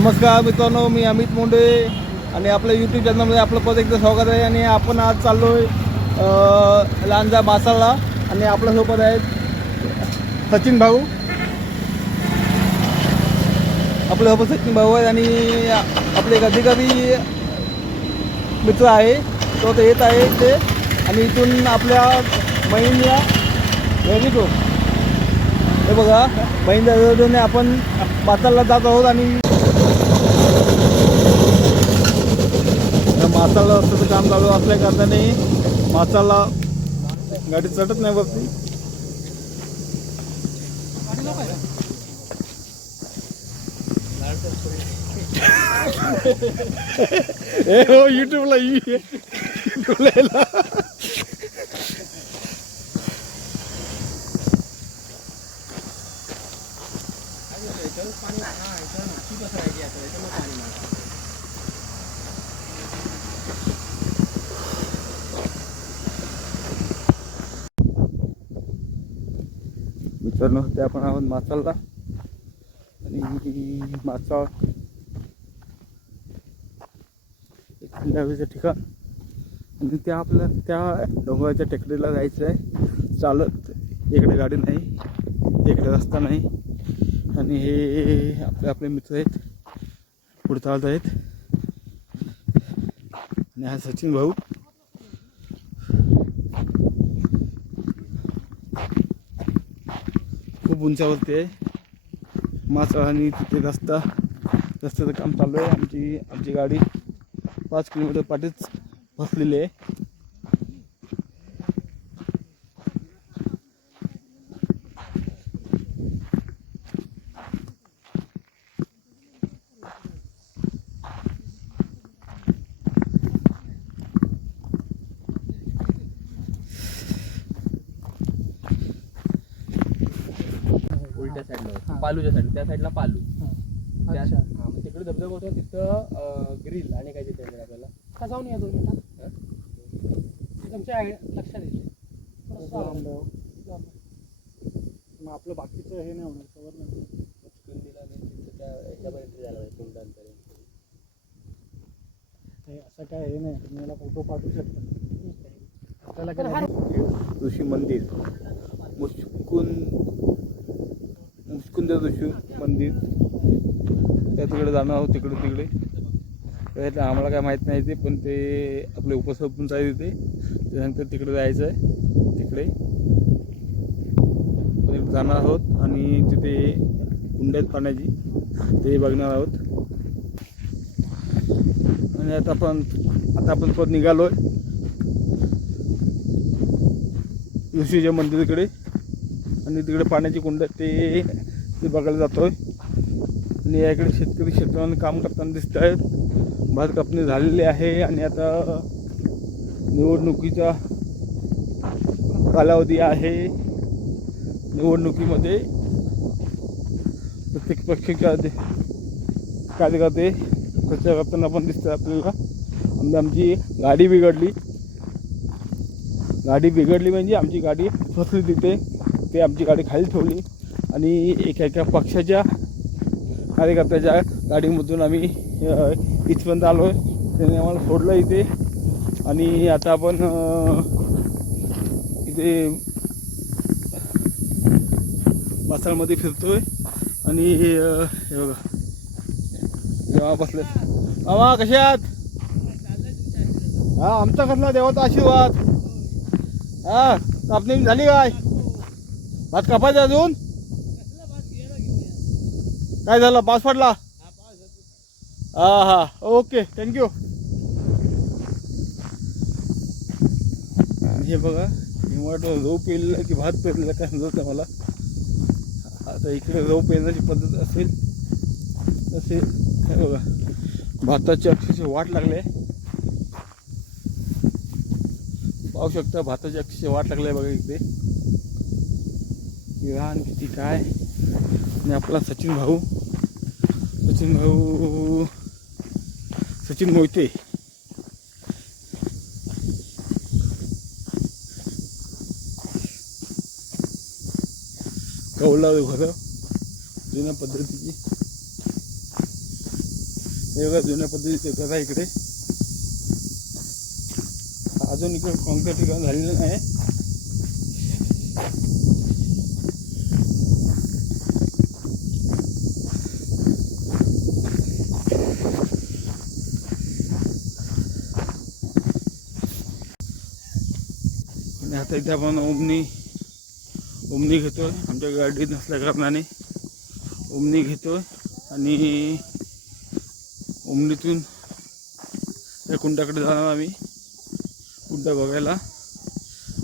नमस्कार मित्रांनो, मी अमित मोंडे आणि आपल्या यूट्यूब चॅनलमध्ये आपलं परत एकदा स्वागत आहे. आणि आपण आज चाललो आहे लांजा मासाळला आणि आपल्यासोबत आहेत सचिन भाऊ. आपल्यासोबत सचिन भाऊ आहेत आणि आपले एक अधिकारी मित्र आहे, तो तर येत आहे ते. आणि इथून आपल्या महिन्या व्हेरी गुड हे बघा महिंद्रा रोडने आपण मासाळला जात आहोत. आणि मासाळला रस्त्याचं काम चालू असल्या कारणाने मासाळला गाडी चढत नाही वरती. हो यूट्यूबला मित्रांनो, ते आपण आहोत मासाळला. आणि मासाळ एक थंड हवेचं ठिकाण. आणि त्या आपल्या त्या डोंगराच्या टेकडीला जायचं आहे चालत. इकडे गाडी नाही, इकडे रस्ता नाही. आणि हे आपले मित्र आहेत, पुढे चालत आहेत. आणि हा सचिन भाऊ. खूप उंचावरती आहे मासाळ आणि तिथे रस्त्याचं काम चालू आहे. आमची गाडी 5 किलोमीटर पाठीच फसलेली आहे. उलट्या साईडला पालूच्या साईड, त्या साईडला पालू. मग तिकडे धबधबा होता, तिथं ग्रिल आणि काय तिथे आपल्याला का जाऊन या 2 मिनिटात. तुमच्या लक्षात येते मग आपलं बाकीचं हे नाही होणार, कवर नाही दिला नाही तिथं त्या याच्यापर्यंत झाला कुंडांपर्यंत. असं काय हे नाही, तुम्ही मला फोटो पाठवू शकता. आपल्याला काय ऋषी मंदिर मुस्कुंद ऋषी मंदिर त्या तिकडे जाणार आहोत. तिकडे आम्हाला काय माहीत नाही ते, पण ते आपले उपसरपंच आहे तिथे. त्यानंतर तिकडे जायचं आहे. तिकडे जाणार आहोत आणि तिथे कुंड्यात पाण्याची ते बघणार आहोत. आणि आता आपण परत निघालो आहे ऋषीच्या मंदिराकडे. आणि तिकडे पाण्याची कुंड ते बघायला जातो आहे. आणि याकडे शेतकरी क्षेत्रामध्ये काम करताना दिसत आहेत. भात कापणी झालेली आहे आणि आता निवडणुकीचा कालावधी आहे. निवडणुकीमध्ये प्रत्येक पक्षाचे कार्यकर्ते प्रचार करताना पण दिसतात आपल्याला. आमची गाडी बिघडली म्हणजे आमची गाडी फसली तिथे. ते आमची गाडी खाली ठेवली आणि एका पक्षाच्या कार्यकर्त्याच्या गाडीमधून आम्ही इथपर्यंत आलो आहे. त्याने आम्हाला सोडलं इथे. आणि आता आपण इथे मासाळमध्ये फिरतोय. आणि हे बघा जेव्हा बसले मामा कसे आहात. हा आमचा कसला देवाचा आशीर्वाद. हा कापणी झाली काय, भात कापायचा अजून काय झालं, पाऊस पडला. हा ओके थँक्यू. हे बघा हिमवट गहू पेरलेला की भात पेरलेला काय समजत नाही मला. आता इकडे गहू पेरण्याची पद्धत असेल हे बघा भाताची अक्षरशः वाट लागले. पाहू शकता भाताची अक्षरशः वाट लागले बघा इकडे. विहान किती काय. आणि आपला सचिन भाऊ सचिन मोहिते. कौलारू घरं जुन्या पद्धतीची. हे बघा जुन्या पद्धतीचे घर आहे इकडे. अजून इकडे कॉन्क्रीटीकरण झालेलं नाही. आणि आता इथे आपण ओमनी घेतोय. आमच्या गाडीत नसल्या कारणाने ओमनी घेतोय आणि ओमनीतून त्या कुंडाकडे जाणार आम्ही, कुंडा बघायला.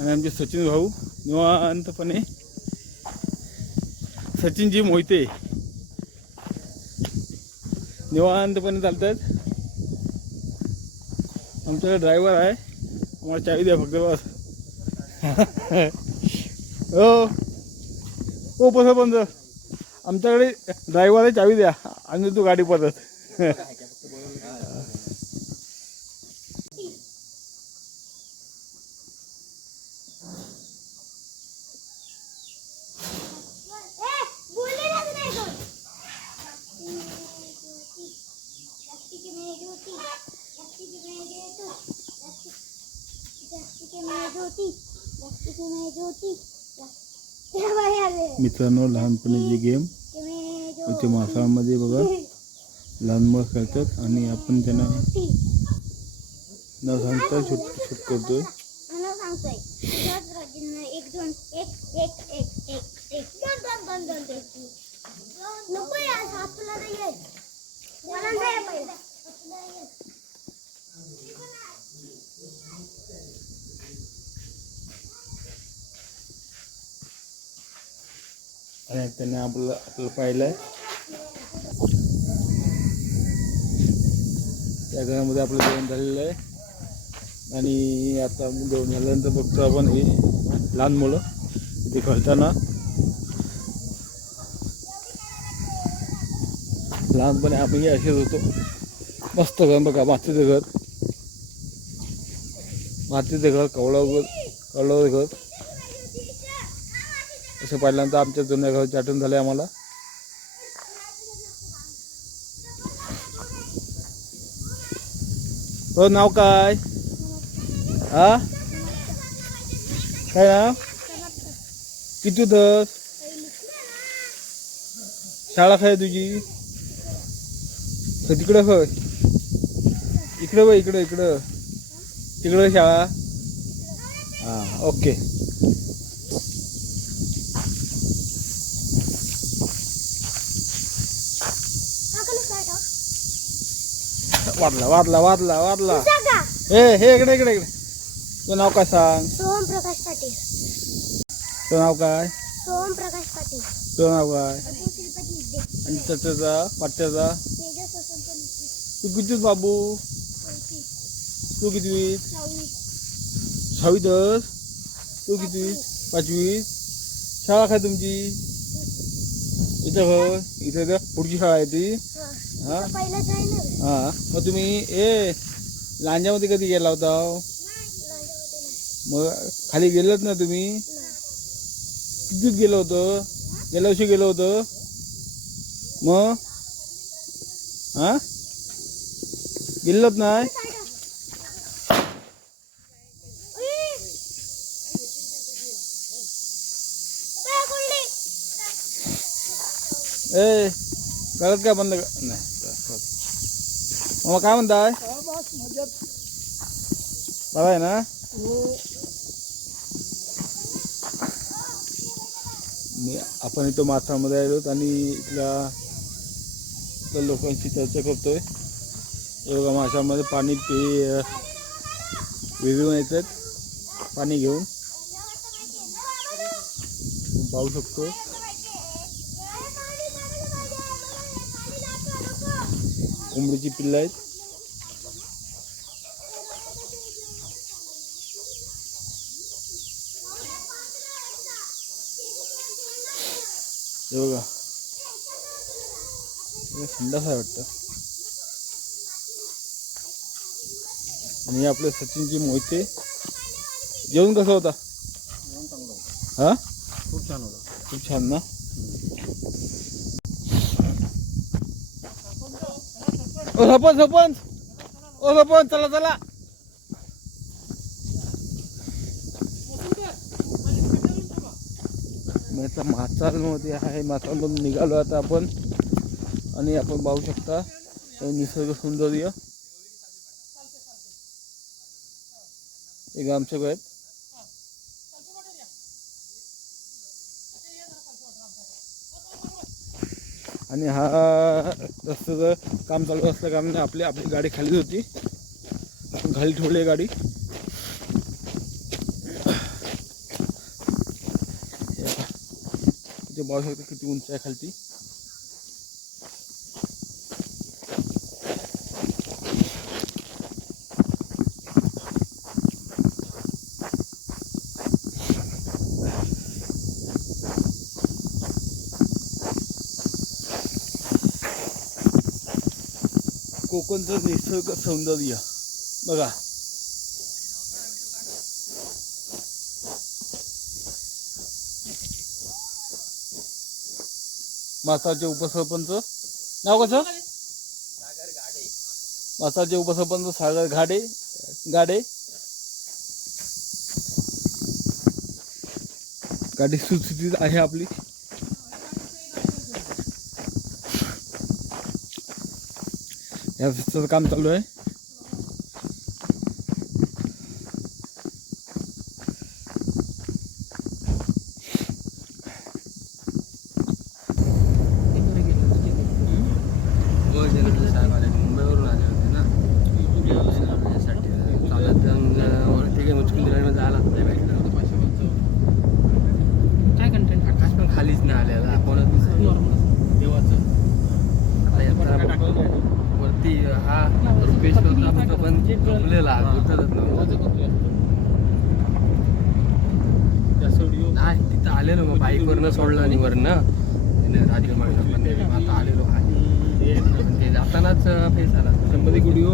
आणि आमचे सचिन भाऊ निवांतपणे, सचिनजी मोहिते निवांतपणे चालतात. आमच्याकडे ड्रायव्हर आहे, आम्हाला चावी द्या फक्त बस. हो सरपंच, आमच्याकडे ड्रायव्हर आहे, चावी द्या आणि तू गाडी परत. मित्रांनो, लहानपणीची गेम इथे मासाळमध्ये बघा लहान मुलं खेळतात आणि आपण त्यांना न सांगता शूट करतोय. आणि त्याने आपलं पाहिलं आहे. त्या घरामध्ये आपलं जेवण झालेलं आहे. आणि आता जेवण झाल्यानंतर बघतो आपण हे लहान मुलं इथे खेळताना. लहानपणी आम्ही असेच होतो. मस्त घर बघा, मातीचं घर, कवळं घर. असं पाहिल्यानंतर आमच्या जुन्या घराची आठवण झाली आम्हाला. तो नाव काय? हा, काय नाव? किती होतं? शाळा काय तुझी? तिकडं होय, इकडं होय, तिकडं शाळा. हां, ओके. वादला. हे इकडे. तुझं नाव काय सांग? सोहम प्रकाश पाटील. तुझं नाव काय? सोहम प्रकाश पाटील. तुझं नाव काय? श्रीपती विद्ये. आणि त्याचा पाट्याचा? तेजस वसंत नित्य. तू कितीत बाबू? तू कितवीत? 6वीत. तू कितवीत? 5वीत. शाळा काय तुमची? इथं हो, इथं पुढची शाळा आहे ती. हा, पहिलाच आहे ना. हां. मग तुम्ही लांजामध्ये कधी गेला होता? मग खाली गेलात ना तुम्ही? कितीत गेलो होतं? गेल्या वर्षी गेलो होतं. मग हां, गेलोत नाही? करत काय बंद नाही. मग काय म्हणताय? बरं आहे ना? आपण इथं माथामध्ये आलोत आणि इथल्या लोकांशी चर्चा करतोय. बघा, माशामध्ये पाणी विहिरून येतात पाणी घेऊन, पाहू शकतो. कोंबडीची पिल्लं आहेत. हे बघा, संडास आहे वाटतं. आणि आपले सचिनजी मोहिते. जेवण कसं होता? हा, खूप छान होता. खूप छान ना. ओ सरपंच सरपंच ओ सरपंच चला चला. मी आता माचालमध्ये आहे. माचालमधून निघालो आता आपण. आणि आपण पाहू शकता हे निसर्ग सौंदर्य. हे आमच्या आहेत. आणि हा रस्त्याचं काम चालू असल्या कारणाने आपली गाडी खाली होती. खाली ठेवली गाडी. इथे पाहू शकता किती उंच आहे खालती. कोकणचं निसर्ग सौंदर्य बघा. मासाचे उपसरपंच नाव कसं? मासाचे उपसरपंच सागर गाडे. गाडी सुस्थितीत आहे आपली. या रस्त्याचं काम चालू आहे. मुंबईवरून आले होते ना साठी चालत वरती काही मुश्किल दिल्याने जायला काय कंटेंट आकाश पण खालीच नाही आलेला. आपण देवाचं वरती हा रुपेश होता पण झोपलेला उतरत नव्हता. नाही तिथं आलेलो मग बाईकवरनं सोडलं आणि वरनं राजकुमार आता आलेलो खाली. ते जातानाच फेस आला. 100 व्हिडिओ